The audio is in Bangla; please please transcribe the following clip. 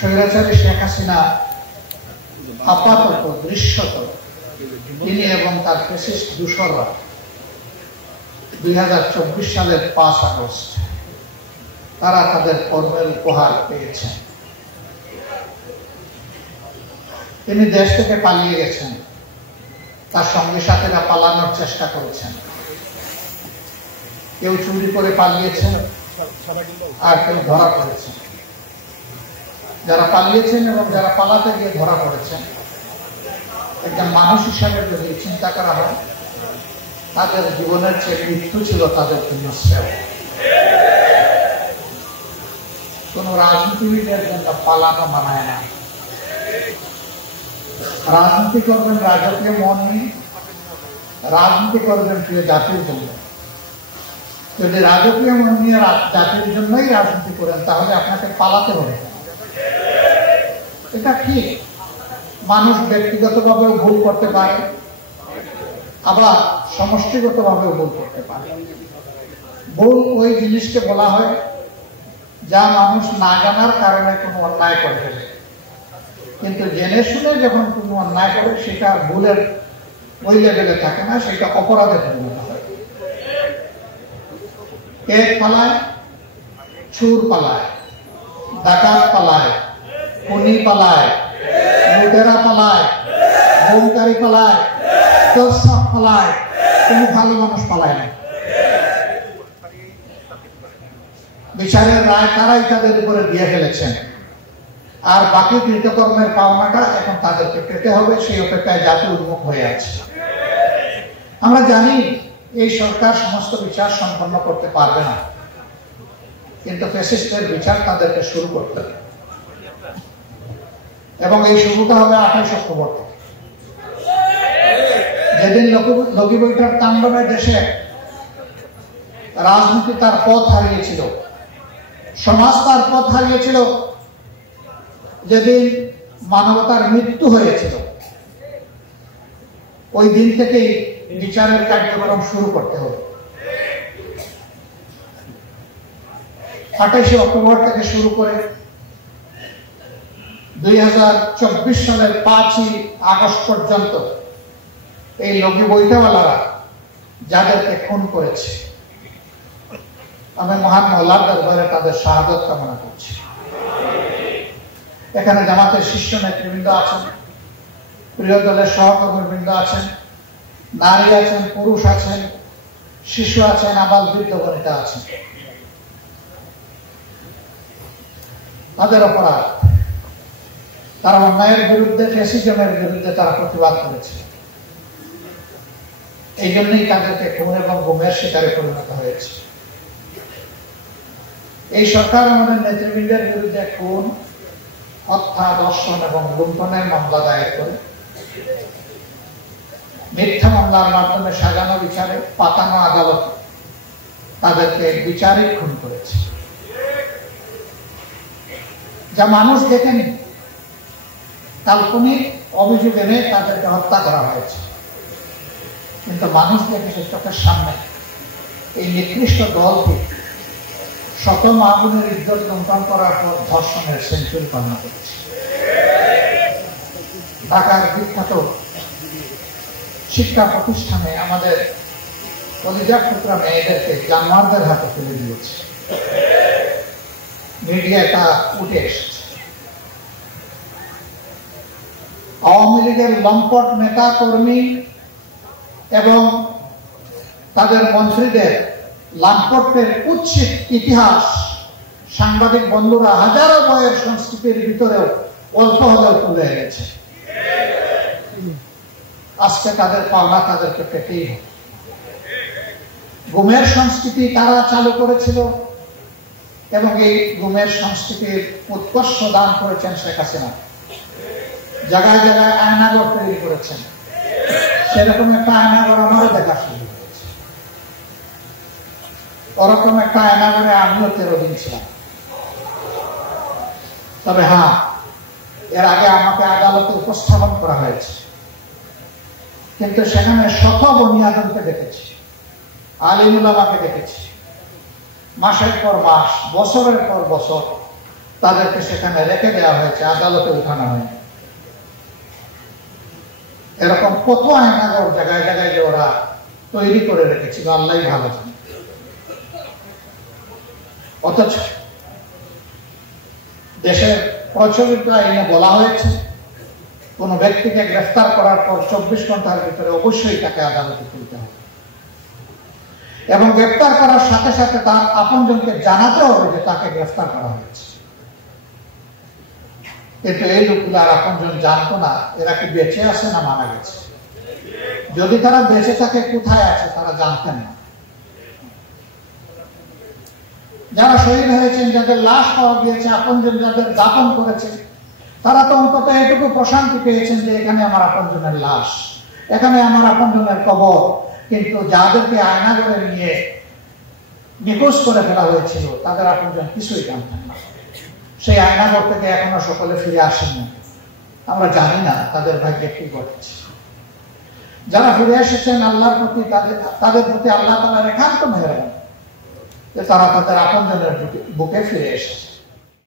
স্বৈরাচারী শেখ হাসিনা আপাতত দৃশ্যত তিনি এবং তার ফ্যাসিস্ট দূষররা 2024 সালের 5 আগস্ট তারা তাদের কর্মের উপহার পেয়েছেন। তিনি দেশ থেকে পালিয়ে গেছেন, তার সঙ্গী সাথীরা পালানোর চেষ্টা করেছেন। কেউ চুরি করে পালিয়েছেন, আর কেউ ধরা পড়েছেন। যারা পালিয়েছেন এবং যারা পালাতে গিয়ে ধরা পড়েছেন, একজন মানুষ হিসাবে যদি চিন্তা করা হয়, তাদের জীবনের চেয়ে মৃত্যু ছিল তাদের জন্য শ্রেয়। কোন রাজনীতিবিদের জন্য পালানো মানায় না। রাজনীতি করবেন রাজকীয় মন নিয়ে, রাজনীতি করবেন প্রিয় জাতির জন্য। যদি রাজকীয় মন নিয়ে জাতির জন্যই রাজনীতি করেন, তাহলে আপনাকে পালাতে হবে। এটা ঠিক, মানুষ ব্যক্তিগতভাবেও ভুল করতে পারে, আবার সমষ্টিগতভাবেও ভুল করতে পারে। ভুল ওই জিনিসকে বলা হয় যা মানুষ না জানার কারণে কোনো অন্যায় করে ফেলে, কিন্তু জেনে শুনে যখন কোনো অন্যায় করে সেটা ভুলের ওই লেভেলে থাকে না, সেটা অপরাধে পরিণত হয়। কেক পালায়, চুর পালায়, ডাকাত পালায়, খুনি পালায়, লুটেরা পালায়, বোমকারী পালায়, দর্শক পালায়, কোনো ভালো মানুষ পালায় না। বিচারের রায় তারাই তাদের উপরে দিয়ে ফেলেছেন, আর বাকি কৃতকর্মের পাওনাটা এখন তাদেরকে পেতে হবে। সেই অপেক্ষায় জাতি উন্মুখ হয়ে আছে। আমরা জানি এই সরকার সমস্ত বিচার সম্পন্ন করতে পারবে না, কিন্তু ফ্যাসিস্টের বিচার তাদেরকে শুরু করতে হবে, এবং এই শুরুটা হবে 28 অক্টোবর থেকে। যেদিন লগি বৈঠক তাণ্ডবে দেশে রাজনীতি তার পথ হারিয়েছিল, সমাজ তার পথ হারিয়েছিল, যেদিন মানবতার মৃত্যু হয়েছিল, ওই দিন থেকেই বিচারের কার্যক্রম শুরু করতে হবে। 28 অক্টোবর থেকে শুরু করে 2024 সালের 5 আগস্ট পর্যন্ত এই লগি বৈঠাওয়ালারা যাদেরকে খুন করেছে, আমি মহান মওলার দরবারে তাদের শাহাদত কামনা করছি। এখানে জামাতের শীর্ষ নেতৃবৃন্দ আছেন, প্রিয় দলের সহকর্মীবৃন্দ আছেন, নারী আছেন, পুরুষ আছেন, শিশু আছেন, আবাল বৃদ্ধ বনিতা আছেন। তাদের অপরাধ, তারা অন্যায়ের বিরুদ্ধে, ফ্যাসিজমের বিরুদ্ধে তারা প্রতিবাদ করেছে। এই জন্যই তাদেরকে খুন এবং গুমের শিকারে পরিণত হয়েছে। এই সরকার আমাদের নেতৃবৃন্দের বিরুদ্ধে খুন, হত্যা, ধর্ষণ এবং লুণ্ঠনের মামলা দায়ের করে মিথ্যা মামলার মাধ্যমে সাজানো বিচারে, পাতানো আদালত তাদেরকে বিচারিক খুন করেছে, যা মানুষ দেখেনি। কাল্পনিক অভিযোগ এনে তাদেরকে হত্যা করা হয়েছে, কিন্তু মানুষ দেখেছে চোখের সামনে এই নিকৃষ্ট দলকে শত মাহবুবের ইজ্জত লুণ্ঠন করার পর ধর্ষণের সেঞ্চুরি পালন করেছে। ঢাকার বিখ্যাত শিক্ষা প্রতিষ্ঠানে আমাদের কলিজা টুকরা মেয়েদেরকে জানোয়ারদের হাতে তুলে দিয়েছে। মিডিয়ায় তা উঠে এসেছে। আওয়ামী লীগের লম্পট নেতা কর্মী এবং তাদের মন্ত্রীদের লাম্পটের কুৎসিত ইতিহাস সাংবাদিক বন্ধুরা হাজারো বয়ের সংস্কৃতির ভিতরেও অল্প হলেও তুলে এনেছে। আজকে তাদের পাওনা তাদেরকে পেতেই হবে। গুমের সংস্কৃতি তারা চালু করেছিল এবং এই গুমের সংস্কৃতির উৎকর্ষ দান করেছেন শেখ হাসিনা। জায়গায় জায়গায় আয়নাঘর তৈরি করেছেন। সেরকম একটা আয়নাঘর আমারও দেখা শুরু হয়েছে। ওরকম একটা আয়নাঘরে আমিও 13 দিন ছিলাম। তবে হ্যাঁ, এর আগে আমাকে আদালতে উপস্থাপন করা হয়েছে, কিন্তু সেখানে শত বনি আদমকে দেখেছি, আলিম উলামাকে দেখেছি, মাসের পর মাস, বছরের পর বছর তাদেরকে সেখানে রেখে দেওয়া হয়েছে, আদালতে উঠানো হয়নি। এরকম কত আয়নাঘর জায়গায় জায়গায় যে ওরা তৈরি করে রেখেছিল, আল্লাহ ভালো জানে। অথচ দেশের প্রচলিত আইনে বলা হয়েছে কোন ব্যক্তিকে গ্রেফতার করার পর 24 ঘন্টার ভিতরে অবশ্যই তাকে আদালতে তুলতে হবে এবং গ্রেফতার করার সাথে সাথে তার আপনজনকে জানাতে হবে যে তাকে গ্রেফতার করা হয়েছে। কিন্তু এই লোকগুলো আর আপনজন জানতো না এরা কি বেঁচে আছে না মারা গেছে। যদি তারা বেঁচে থাকে কোথায় আছে তারা জানতেন না। যারা শহীদ হয়েছেন, যাদের লাশ পাওয়া গিয়েছে, আপনজন যাদের দাফন করেছে, তারা তো অন্তত এটুকু প্রশান্তি পেয়েছেন যে এখানে আমার আপনজনের লাশ, এখানে আমার আপনজনের কবর। কিন্তু যাদেরকে আয়না করে নিয়ে নিখোঁজ করে ফেলা হয়েছিল তাদের আপনজন কিছুই জানতেন না। সেই আয়নাঘর থেকে এখনো সকলে ফিরে আসেনি। আমরা জানি না তাদের ভাগ্যে কি ঘটেছে। যারা ফিরে এসেছেন আল্লাহর প্রতি, তাদের প্রতি আল্লাহ তাআলার একান্ত মেহেরবানি যে তারা তাদের আপনজনের বুকে ফিরে এসেছে।